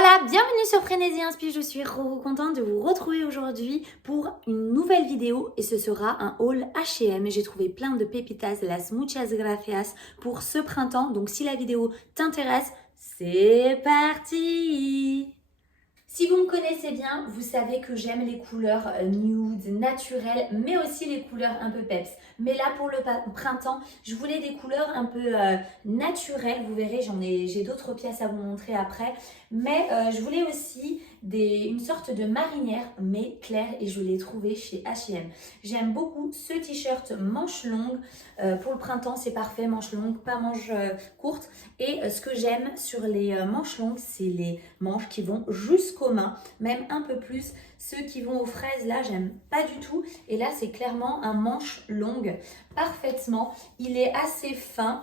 Hola, bienvenue sur Frénésie Inspi, je suis contente de vous retrouver aujourd'hui pour une nouvelle vidéo et ce sera un haul H&M. J'ai trouvé plein de pépitas, las muchas gracias pour ce printemps, donc si la vidéo t'intéresse, c'est parti! Si vous me connaissez bien, vous savez que j'aime les couleurs nude, naturelles, mais aussi les couleurs un peu peps. Mais là, pour le printemps, je voulais des couleurs un peu naturelles. Vous verrez, j'ai d'autres pièces à vous montrer après. Mais je voulais aussi une sorte de marinière, mais claire, et je l'ai trouvé chez H&M. J'aime beaucoup ce t-shirt manche longue. Pour le printemps, c'est parfait, manche longue, pas manche courte. Et ce que j'aime sur les manches longues, c'est les manches qui vont jusqu'aux mains, même un peu plus. Ceux qui vont aux fraises, là, j'aime pas du tout. Et là, c'est clairement un manche longue, parfaitement. Il est assez fin.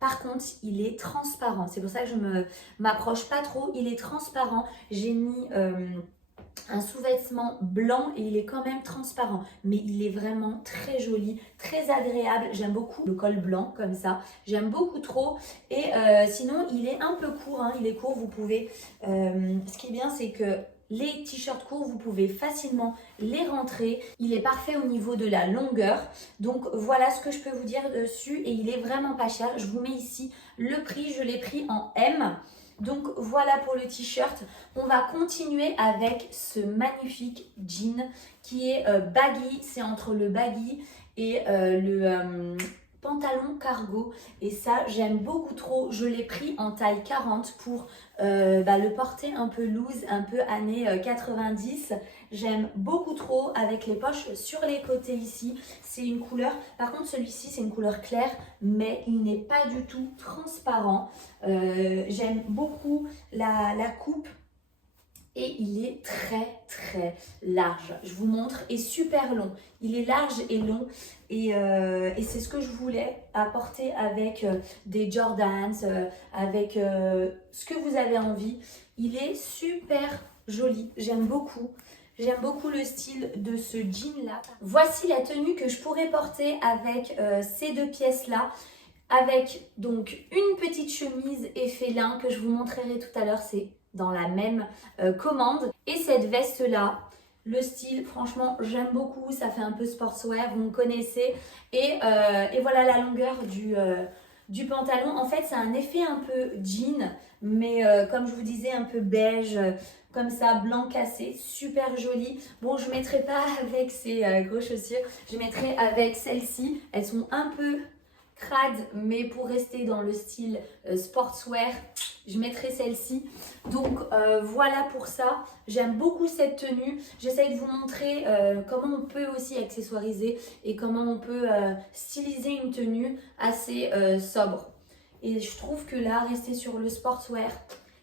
Par contre, il est transparent. C'est pour ça que je ne m'approche pas trop. Il est transparent. J'ai mis un sous-vêtement blanc et il est quand même transparent. Mais il est vraiment très joli, très agréable. J'aime beaucoup le col blanc comme ça. J'aime beaucoup trop. Et sinon, il est un peu court. Hein. Il est court. Vous pouvez... ce qui est bien, c'est que les t-shirts courts, vous pouvez facilement les rentrer. Il est parfait au niveau de la longueur. Donc voilà ce que je peux vous dire dessus. Et il est vraiment pas cher. Je vous mets ici le prix. Je l'ai pris en M. Donc voilà pour le t-shirt. On va continuer avec ce magnifique jean qui est baggy. C'est entre le baggy et le pantalon cargo. Et ça, j'aime beaucoup trop. Je l'ai pris en taille 40 pour le porter un peu loose, un peu années 90. J'aime beaucoup trop avec les poches sur les côtés ici. C'est une couleur, par contre celui-ci c'est une couleur claire, mais il n'est pas du tout transparent. J'aime beaucoup la coupe. Et il est très large. Je vous montre, et super long. Il est large et long. Et c'est ce que je voulais apporter avec des Jordans, avec ce que vous avez envie. Il est super joli. J'aime beaucoup. J'aime beaucoup le style de ce jean là. Voici la tenue que je pourrais porter avec ces deux pièces là. Avec donc une petite chemise effet lin que je vous montrerai tout à l'heure. C'est dans la même commande. Et cette veste là, le style, franchement, j'aime beaucoup. Ça fait un peu sportswear, vous me connaissez. Et voilà la longueur du pantalon. En fait, c'est un effet un peu jean, mais comme je vous disais, un peu beige, comme ça, blanc cassé, super joli. Bon, je ne mettrai pas avec ces grosses chaussures, je mettrai avec celles-ci. Elles sont un peu crade, mais pour rester dans le style sportswear, je mettrai celle-ci. Donc voilà pour ça. J'aime beaucoup cette tenue. J'essaye de vous montrer comment on peut aussi accessoiriser et comment on peut styliser une tenue assez sobre. Et je trouve que là, rester sur le sportswear,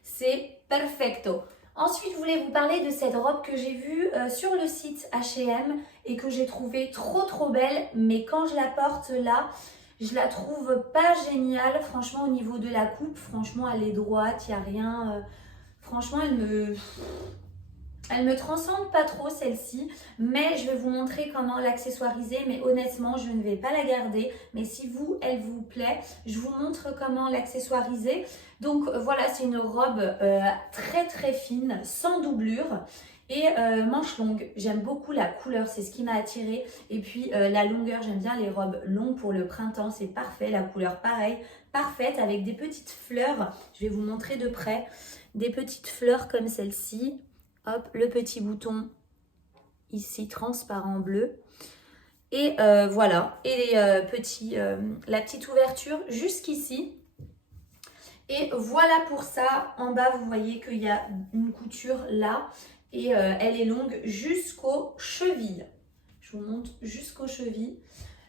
c'est perfecto. Ensuite, je voulais vous parler de cette robe que j'ai vue sur le site H&M et que j'ai trouvée trop belle. Mais quand je la porte là, je la trouve pas géniale, franchement, au niveau de la coupe. Franchement, elle est droite, il n'y a rien. Franchement, elle me transcende pas trop celle-ci. Mais je vais vous montrer comment l'accessoiriser. Mais honnêtement, je ne vais pas la garder. Mais si vous, elle vous plaît, je vous montre comment l'accessoiriser. Donc voilà, c'est une robe très fine, sans doublure. Et manche longue, j'aime beaucoup la couleur, c'est ce qui m'a attirée. Et puis la longueur, j'aime bien les robes longues pour le printemps, c'est parfait. La couleur pareil, parfaite avec des petites fleurs. Je vais vous montrer de près. Des petites fleurs comme celle-ci. Hop, le petit bouton ici transparent bleu. Et voilà, et la petite ouverture jusqu'ici. Et voilà pour ça. En bas, vous voyez qu'il y a une couture là. Et elle est longue jusqu'aux chevilles. Je vous montre jusqu'aux chevilles.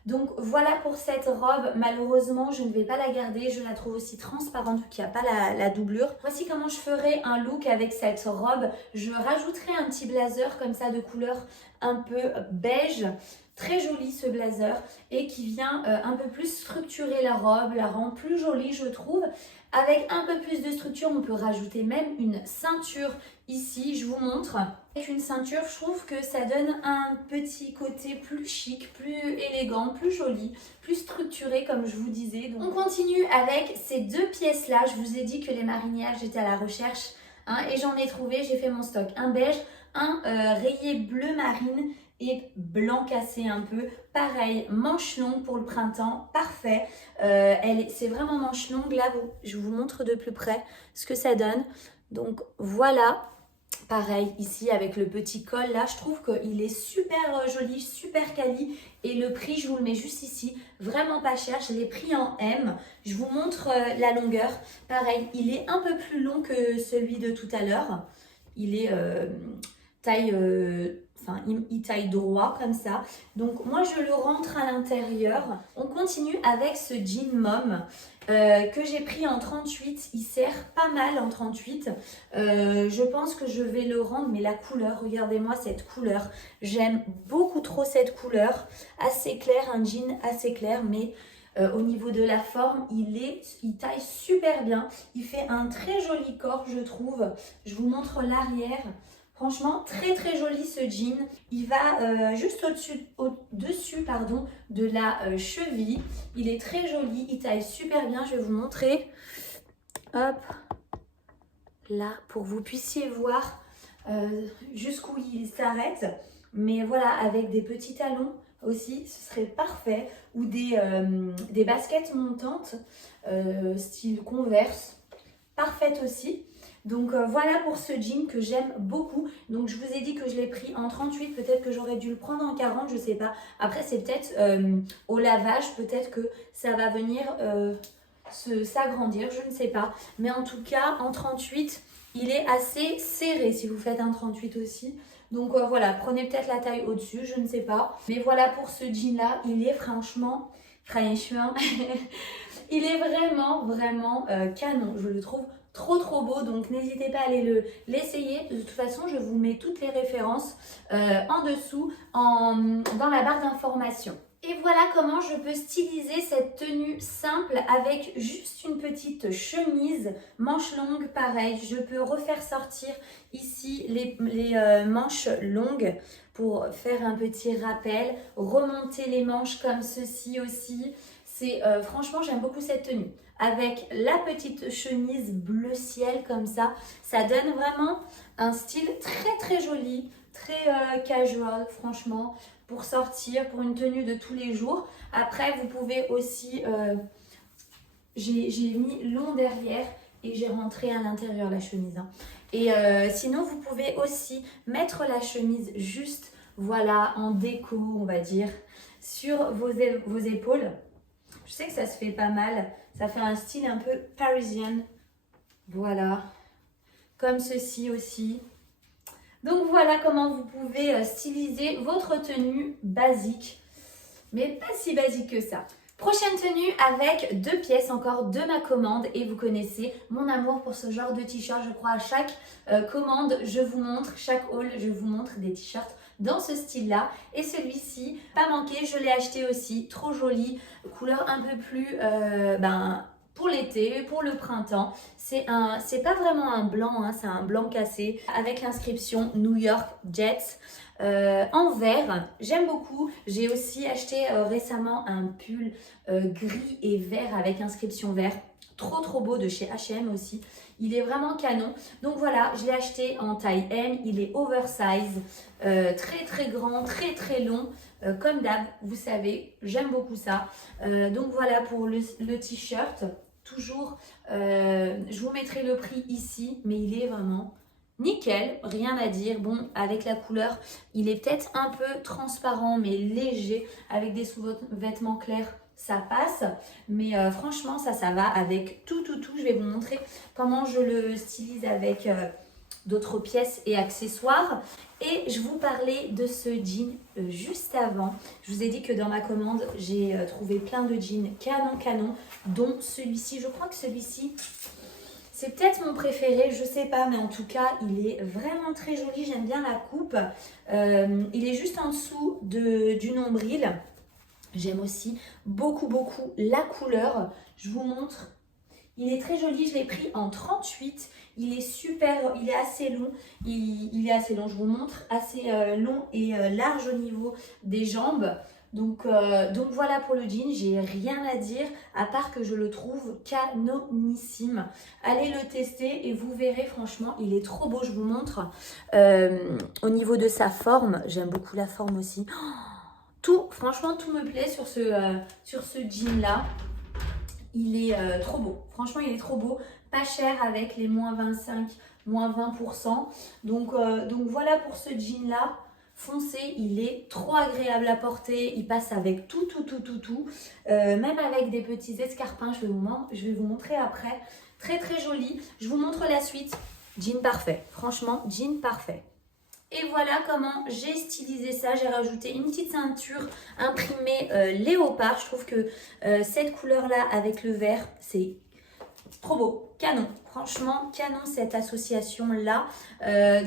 Donc voilà pour cette robe. Malheureusement, je ne vais pas la garder. Je la trouve aussi transparente vu qu'il n'y a pas la doublure. Voici comment je ferai un look avec cette robe. Je rajouterai un petit blazer comme ça de couleur un peu beige. Très joli ce blazer et qui vient un peu plus structurer la robe, la rend plus jolie je trouve. Avec un peu plus de structure, on peut rajouter même une ceinture ici, je vous montre. Avec une ceinture, je trouve que ça donne un petit côté plus chic, plus élégant, plus joli, plus structuré comme je vous disais. Donc, on continue avec ces deux pièces-là. Je vous ai dit que les marinières, j'étais à la recherche hein, et j'en ai trouvé, j'ai fait mon stock. Un beige, un rayé bleu marine et blanc cassé un peu. Pareil, manche longue pour le printemps, parfait. C'est vraiment manche longue. Là, je vous montre de plus près ce que ça donne. Donc voilà. Pareil ici avec le petit col là, je trouve qu'il est super joli, super quali et le prix je vous le mets juste ici, vraiment pas cher, je l'ai pris en M. Je vous montre la longueur, pareil il est un peu plus long que celui de tout à l'heure, il est taille, il taille droit comme ça. Donc moi je le rentre à l'intérieur. On continue avec ce jean mom que j'ai pris en 38. Il sert pas mal en 38. Je pense que je vais le rendre, mais la couleur, regardez-moi cette couleur. J'aime beaucoup trop cette couleur. Assez clair, un jean assez clair, mais au niveau de la forme, il taille super bien. Il fait un très joli corps, je trouve. Je vous montre l'arrière. Franchement, très très joli ce jean. Il va juste au-dessus de la cheville. Il est très joli, il taille super bien. Je vais vous montrer. Hop, là, pour que vous puissiez voir jusqu'où il s'arrête. Mais voilà, avec des petits talons aussi, ce serait parfait. Ou des baskets montantes, style Converse. Parfaite aussi. Donc voilà pour ce jean que j'aime beaucoup. Donc je vous ai dit que je l'ai pris en 38, peut-être que j'aurais dû le prendre en 40, je sais pas. Après c'est peut-être au lavage, peut-être que ça va venir s'agrandir, je ne sais pas. Mais en tout cas en 38, il est assez serré si vous faites un 38 aussi. Donc voilà, prenez peut-être la taille au-dessus, je ne sais pas. Mais voilà pour ce jean là, il est franchement, il est vraiment canon, je le trouve trop beau, donc n'hésitez pas à aller l'essayer. De toute façon, je vous mets toutes les références en dessous dans la barre d'informations. Et voilà comment je peux styliser cette tenue simple avec juste une petite chemise, manche longue, pareil. Je peux refaire sortir ici les manches longues pour faire un petit rappel, remonter les manches comme ceci aussi. Franchement, j'aime beaucoup cette tenue. Avec la petite chemise bleu ciel comme ça donne vraiment un style très joli, très casual franchement, pour sortir, pour une tenue de tous les jours. Après, vous pouvez aussi, j'ai mis long derrière et j'ai rentré à l'intérieur la chemise. Hein. Et sinon, vous pouvez aussi mettre la chemise juste, voilà, en déco, on va dire, sur vos épaules. Je sais que ça se fait pas mal. Ça fait un style un peu parisien. Voilà. Comme ceci aussi. Donc voilà comment vous pouvez styliser votre tenue basique. Mais pas si basique que ça. Prochaine tenue avec 2 pièces encore de ma commande. Et vous connaissez mon amour pour ce genre de t-shirt. Je crois à chaque commande, je vous montre, chaque haul, je vous montre des t-shirts dans ce style-là. Et celui-ci, pas manqué, je l'ai acheté aussi. Trop joli, couleur un peu plus pour l'été, pour le printemps. C'est pas vraiment un blanc, hein, c'est un blanc cassé avec l'inscription New York Jets. En vert, j'aime beaucoup. J'ai aussi acheté récemment un pull gris et vert avec inscription vert. Trop beau de chez H&M aussi. Il est vraiment canon. Donc voilà, je l'ai acheté en taille M. Il est oversize, très grand, très long. Comme d'hab, vous savez, j'aime beaucoup ça. Donc voilà pour le t-shirt. Toujours, je vous mettrai le prix ici, mais il est vraiment nickel, rien à dire. Bon, avec la couleur, il est peut-être un peu transparent, mais léger. Avec des sous-vêtements clairs, ça passe. Mais franchement, ça va avec tout. Je vais vous montrer comment je le stylise avec d'autres pièces et accessoires. Et je vous parlais de ce jean juste avant. Je vous ai dit que dans ma commande, j'ai trouvé plein de jeans canon, dont celui-ci. Je crois que celui-ci, c'est peut-être mon préféré, je sais pas, mais en tout cas, il est vraiment très joli. J'aime bien la coupe. Il est juste en dessous du nombril. J'aime aussi beaucoup la couleur. Je vous montre. Il est très joli, je l'ai pris en 38. Il est super, il est assez long. Il est assez long, je vous montre. Assez long et large au niveau des jambes. Donc voilà pour le jean, j'ai rien à dire à part que je le trouve canonissime. Allez le tester et vous verrez, franchement, il est trop beau, je vous montre. Au niveau de sa forme, j'aime beaucoup la forme aussi. Tout, franchement, tout me plaît sur ce jean là. Il est trop beau, franchement il est trop beau, pas cher avec les moins 25, moins 20%. Donc voilà pour ce jean là, foncé, il est trop agréable à porter, il passe avec tout. Même avec des petits escarpins, je vais vous montrer après, très très joli. Je vous montre la suite, jean parfait, franchement jean parfait. Et voilà comment j'ai stylisé ça. J'ai rajouté une petite ceinture imprimée léopard. Je trouve que cette couleur-là avec le vert, c'est trop beau. Canon. Franchement, canon cette association-là.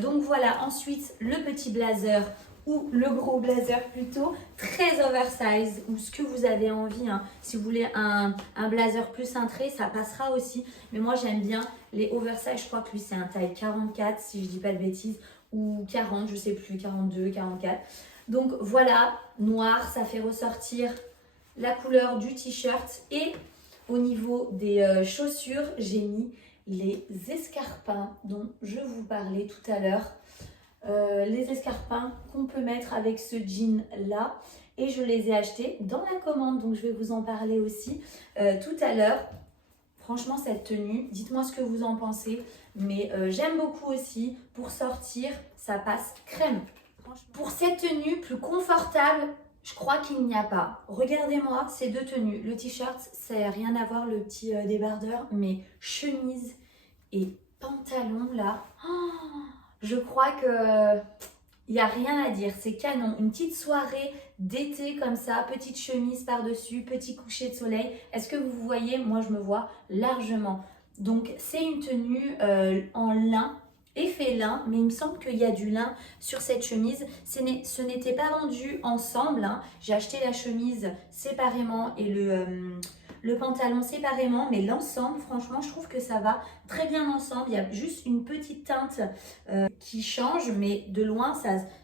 Donc voilà. Ensuite, le petit blazer ou le gros blazer plutôt. Très oversize ou ce que vous avez envie. Hein. Si vous voulez un blazer plus cintré, ça passera aussi. Mais moi, j'aime bien les oversize. Je crois que lui, c'est un taille 44 si je dis pas de bêtises. Ou 40, je sais plus, 42, 44. Donc voilà, noir, ça fait ressortir la couleur du t-shirt. Et au niveau des chaussures, j'ai mis les escarpins dont je vous parlais tout à l'heure. Les escarpins qu'on peut mettre avec ce jean là. Et je les ai achetés dans la commande, donc je vais vous en parler aussi tout à l'heure. Franchement, cette tenue, dites-moi ce que vous en pensez. Mais j'aime beaucoup aussi. Pour sortir, ça passe crème. Pour cette tenue plus confortable, je crois qu'il n'y a pas. Regardez-moi ces deux tenues. Le t-shirt, ça n'a rien à voir, le petit débardeur. Mais chemise et pantalon, là, je crois que... Il n'y a rien à dire, c'est canon. Une petite soirée d'été comme ça, petite chemise par-dessus, petit coucher de soleil. Est-ce que vous voyez? Moi, je me vois largement. Donc, c'est une tenue en lin, effet lin, mais il me semble qu'il y a du lin sur cette chemise. Ce n'était pas vendu ensemble. Hein. J'ai acheté la chemise séparément et le pantalon séparément, mais l'ensemble, franchement, je trouve que ça va très bien ensemble. Il y a juste une petite teinte qui change, mais de loin,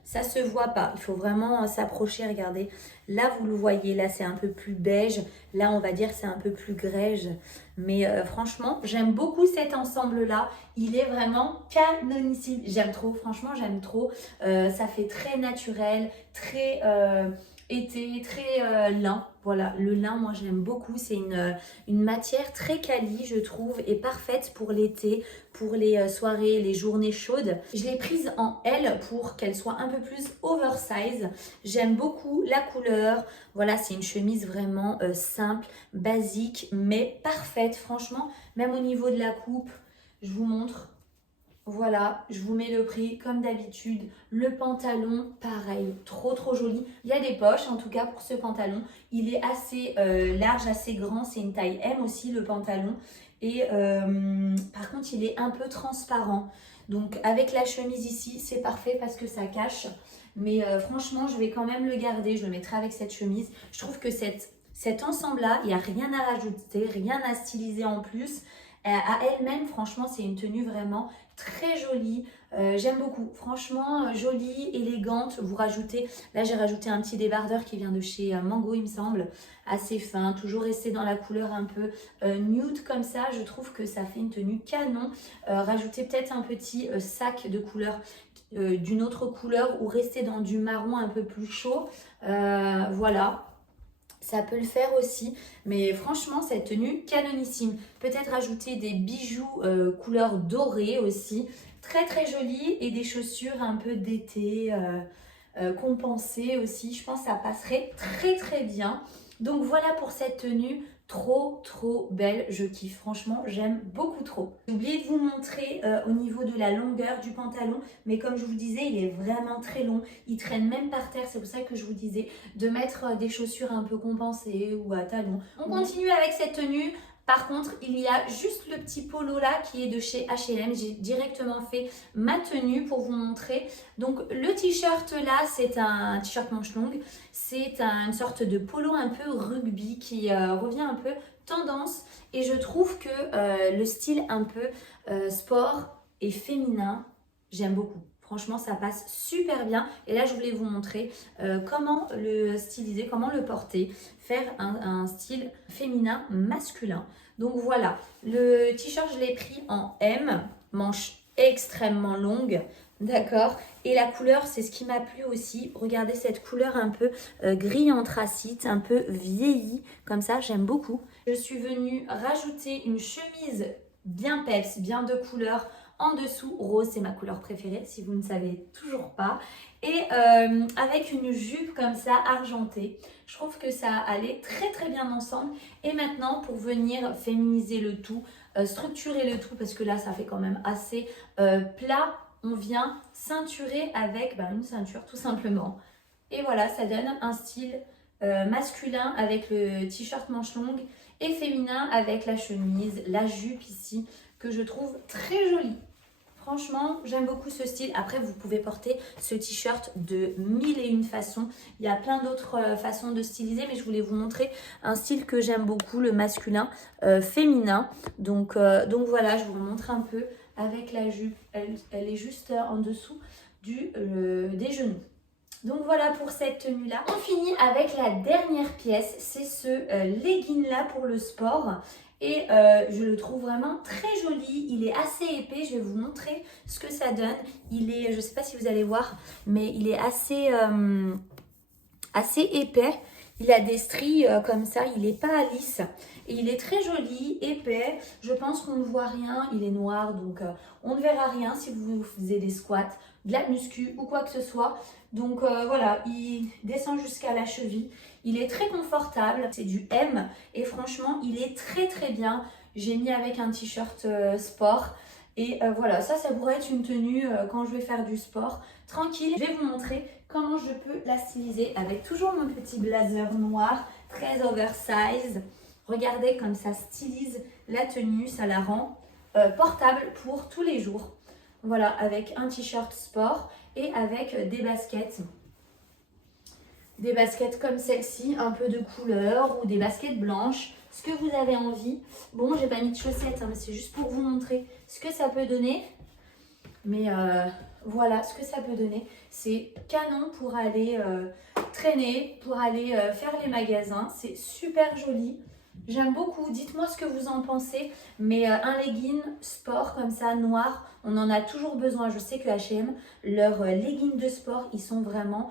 ça se voit pas. Il faut vraiment s'approcher, regardez. Là, vous le voyez, là, c'est un peu plus beige. Là, on va dire c'est un peu plus grège. Mais franchement, j'aime beaucoup cet ensemble-là. Il est vraiment canonissime. J'aime trop, franchement, j'aime trop. Ça fait très naturel, très... été très lin. Voilà, le lin, moi j'aime beaucoup. C'est une matière très quali, je trouve, et parfaite pour l'été, pour les soirées, les journées chaudes. Je l'ai prise en L pour qu'elle soit un peu plus oversize. J'aime beaucoup la couleur. Voilà, c'est une chemise vraiment simple, basique, mais parfaite. Franchement, même au niveau de la coupe, je vous montre. Voilà, je vous mets le prix comme d'habitude. Le pantalon, pareil, trop joli. Il y a des poches en tout cas pour ce pantalon. Il est assez large, assez grand. C'est une taille M aussi le pantalon. Et par contre, il est un peu transparent. Donc avec la chemise ici, c'est parfait parce que ça cache. Mais franchement, je vais quand même le garder. Je le mettrai avec cette chemise. Je trouve que cet ensemble-là, il n'y a rien à rajouter, rien à styliser en plus. À elle-même, franchement, c'est une tenue vraiment très jolie. J'aime beaucoup. Franchement, jolie, élégante. Vous rajoutez, là j'ai rajouté un petit débardeur qui vient de chez Mango, il me semble. Assez fin, toujours resté dans la couleur un peu nude comme ça. Je trouve que ça fait une tenue canon. Rajoutez peut-être un petit sac de couleur d'une autre couleur ou rester dans du marron un peu plus chaud. Voilà. Ça peut le faire aussi, mais franchement, cette tenue, canonissime. Peut-être ajouter des bijoux couleur dorée aussi. Très jolie et des chaussures un peu d'été, compensées aussi. Je pense que ça passerait très bien. Donc voilà pour cette tenue. Trop belle, je kiffe, franchement j'aime beaucoup trop. J'ai oublié de vous montrer au niveau de la longueur du pantalon, mais comme je vous disais, il est vraiment très long, il traîne même par terre, c'est pour ça que je vous disais de mettre des chaussures un peu compensées ou à talons. On continue avec cette tenue. Par contre, il y a juste le petit polo là qui est de chez H&M. J'ai directement fait ma tenue pour vous montrer. Donc le t-shirt là, c'est un t-shirt manche longue. C'est une sorte de polo un peu rugby qui revient un peu tendance. Et je trouve que le style un peu sport et féminin, j'aime beaucoup. Franchement, ça passe super bien. Et là, je voulais vous montrer comment le styliser, comment le porter, faire un style féminin masculin. Donc voilà, le t-shirt, je l'ai pris en M, manche extrêmement longue, d'accord? Et la couleur, c'est ce qui m'a plu aussi. Regardez cette couleur un peu gris anthracite, un peu vieillie, comme ça, j'aime beaucoup. Je suis venue rajouter une chemise bien peps, bien de couleur. En dessous, rose, c'est ma couleur préférée, si vous ne savez toujours pas. Et avec une jupe comme ça, argentée. Je trouve que ça allait très bien ensemble. Et maintenant, pour venir féminiser le tout, structurer le tout, parce que là, ça fait quand même assez plat, on vient ceinturer avec une ceinture, tout simplement. Et voilà, ça donne un style masculin avec le t-shirt manche longue et féminin avec la chemise, la jupe ici, que je trouve très jolie. Franchement, j'aime beaucoup ce style. Après, vous pouvez porter ce t-shirt de 1001 façons. Il y a plein d'autres façons de styliser, mais je voulais vous montrer un style que j'aime beaucoup, le masculin féminin. Donc voilà, je vous montre un peu avec la jupe. Elle est juste en dessous des genoux. Donc voilà pour cette tenue-là. On finit avec la dernière pièce. C'est ce legging-là pour le sport. Et je le trouve vraiment très joli, il est assez épais, je vais vous montrer ce que ça donne. Il est, je ne sais pas si vous allez voir, mais il est assez épais. Il a des stries comme ça, il n'est pas lisse. Et il est très joli, épais. Je pense qu'on ne voit rien, il est noir, donc on ne verra rien si vous faisiez des squats, de la muscu ou quoi que ce soit. Donc voilà, il descend jusqu'à la cheville. Il est très confortable, c'est du M et franchement, il est très bien. J'ai mis avec un t-shirt sport. Et voilà, ça pourrait être une tenue quand je vais faire du sport. Tranquille, je vais vous montrer comment je peux la styliser avec toujours mon petit blazer noir, très oversize. Regardez comme ça stylise la tenue, ça la rend portable pour tous les jours. Voilà, avec un t-shirt sport et avec des baskets. Des baskets comme celle-ci, un peu de couleur ou des baskets blanches, ce que vous avez envie. Bon, j'ai pas mis de chaussettes, mais c'est juste pour vous montrer ce que ça peut donner. Mais voilà ce que ça peut donner. C'est canon pour aller traîner, pour aller faire les magasins. C'est super joli. J'aime beaucoup. Dites-moi ce que vous en pensez. Mais un legging sport comme ça, noir, on en a toujours besoin. Je sais que H&M, leurs leggings de sport, ils sont vraiment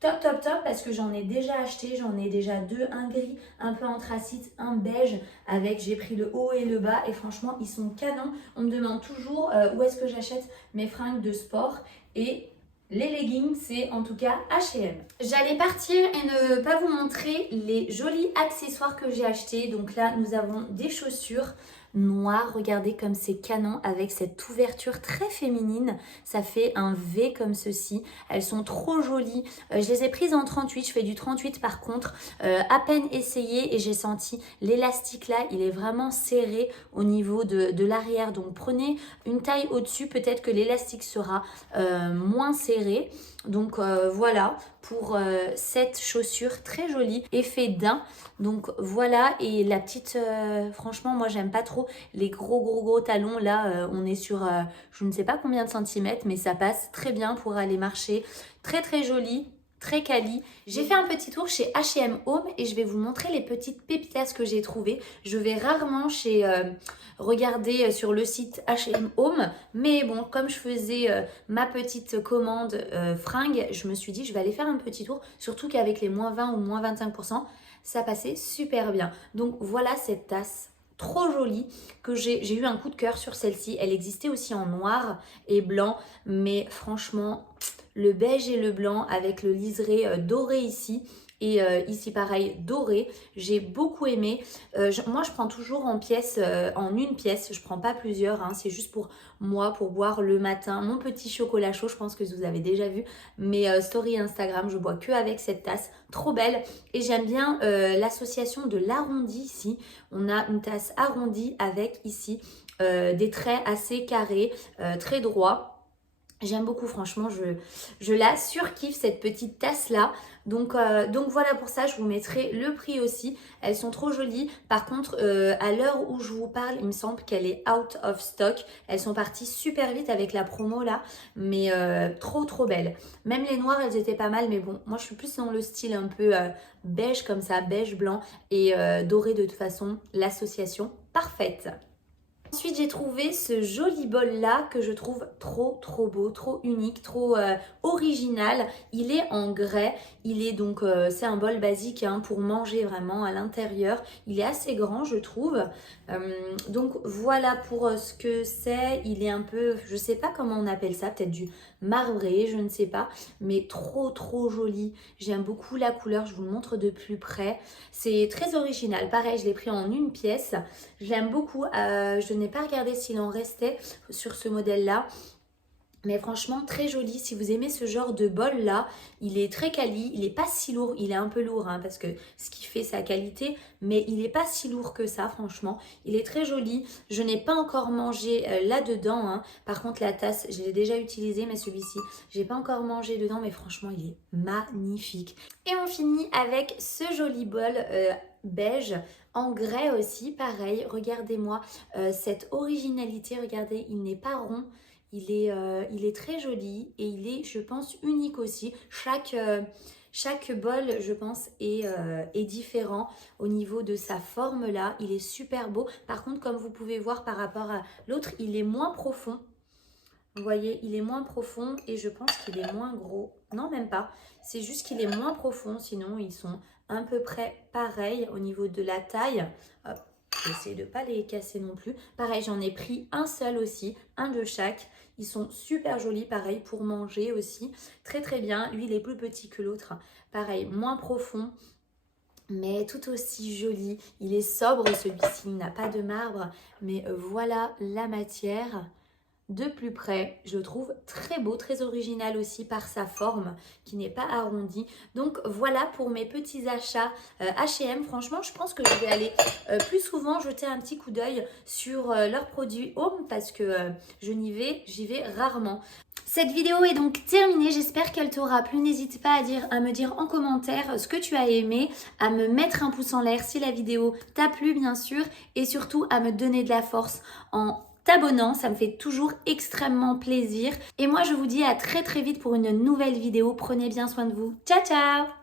top parce que j'en ai déjà acheté, j'en ai déjà deux, un gris, un peu anthracite, un beige avec, j'ai pris le haut et le bas et franchement ils sont canons. On me demande toujours où est-ce que j'achète mes fringues de sport et les leggings c'est en tout cas H&M. J'allais partir et ne pas vous montrer les jolis accessoires que j'ai achetés. Donc là nous avons des chaussures noir, regardez comme c'est canon avec cette ouverture très féminine, ça fait un V comme ceci, elles sont trop jolies, je les ai prises en 38, je fais du 38 par contre, à peine essayé et j'ai senti l'élastique là, il est vraiment serré au niveau de l'arrière, donc prenez une taille au-dessus, peut-être que l'élastique sera moins serré. Donc voilà pour cette chaussure très jolie, effet daim. Donc voilà, et la petite, franchement moi j'aime pas trop les gros talons. Là on est sur je ne sais pas combien de centimètres, mais ça passe très bien pour aller marcher. Très joli, très quali. J'ai fait un petit tour chez H&M Home et je vais vous montrer les petites pépitas que j'ai trouvées. Je vais rarement regarder sur le site H&M Home, mais bon, comme je faisais ma petite commande fringues, je me suis dit je vais aller faire un petit tour, surtout qu'avec les moins 20 ou moins 25%, ça passait super bien. Donc voilà cette tasse trop jolie que j'ai eu un coup de cœur sur celle-ci. Elle existait aussi en noir et blanc, mais franchement le beige et le blanc avec le liseré doré ici et ici pareil doré, j'ai beaucoup aimé. Moi je prends toujours en pièces, en une pièce, je prends pas plusieurs, hein, c'est juste pour moi, pour boire le matin mon petit chocolat chaud. Je pense que vous avez déjà vu mes stories Instagram, je bois que avec cette tasse, trop belle. Et j'aime bien l'association de l'arrondi ici, on a une tasse arrondie avec ici des traits assez carrés, très droits. J'aime beaucoup, franchement, je la surkiffe cette petite tasse-là. Donc voilà pour ça, je vous mettrai le prix aussi. Elles sont trop jolies. Par contre, à l'heure où je vous parle, il me semble qu'elle est out of stock. Elles sont parties super vite avec la promo là, mais trop belles. Même les noires, elles étaient pas mal, mais bon, moi je suis plus dans le style un peu beige comme ça, beige blanc et doré de toute façon, l'association parfaite. Ensuite, j'ai trouvé ce joli bol là que je trouve trop beau, trop unique, trop original. Il est en grès, il est donc, c'est un bol basique hein, pour manger vraiment à l'intérieur. Il est assez grand je trouve. Donc voilà pour ce que c'est. Il est un peu, je sais pas comment on appelle ça, peut-être du marbré, je ne sais pas. Mais trop joli. J'aime beaucoup la couleur, je vous le montre de plus près. C'est très original. Pareil, je l'ai pris en une pièce. J'aime beaucoup. Je n'ai pas regardé s'il en restait sur ce modèle-là. Mais franchement, très joli. Si vous aimez ce genre de bol-là, il est très quali. Il n'est pas si lourd. Il est un peu lourd hein, parce que ce qui fait sa qualité. Mais il n'est pas si lourd que ça, franchement. Il est très joli. Je n'ai pas encore mangé là-dedans. Hein. Par contre, la tasse, je l'ai déjà utilisée. Mais celui-ci, je n'ai pas encore mangé dedans. Mais franchement, il est magnifique. Et on finit avec ce joli bol beige. En grès aussi, pareil. Regardez-moi cette originalité. Regardez, il n'est pas rond. Il est très joli et il est, je pense, unique aussi. Chaque bol, je pense, est différent au niveau de sa forme là. Il est super beau. Par contre, comme vous pouvez voir par rapport à l'autre, il est moins profond. Vous voyez, il est moins profond et je pense qu'il est moins gros. Non, même pas. C'est juste qu'il est moins profond. Sinon, ils sont à peu près pareils au niveau de la taille. Hop. J'essaie de ne pas les casser non plus. Pareil, j'en ai pris un seul aussi, un de chaque. Ils sont super jolis, pareil, pour manger aussi. Très bien. Lui, il est plus petit que l'autre. Pareil, moins profond, mais tout aussi joli. Il est sobre, celui-ci. Il n'a pas de marbre. Mais voilà la matière. De plus près, je le trouve très beau, très original aussi par sa forme qui n'est pas arrondie. Donc voilà pour mes petits achats H&M. Franchement, je pense que je vais aller plus souvent jeter un petit coup d'œil sur leurs produits home parce que j'y vais rarement. Cette vidéo est donc terminée, j'espère qu'elle t'aura plu. N'hésite pas à me dire en commentaire ce que tu as aimé, à me mettre un pouce en l'air si la vidéo t'a plu bien sûr et surtout à me donner de la force en t'abonnant, ça me fait toujours extrêmement plaisir. Et moi je vous dis à très vite pour une nouvelle vidéo. Prenez bien soin de vous. Ciao ciao!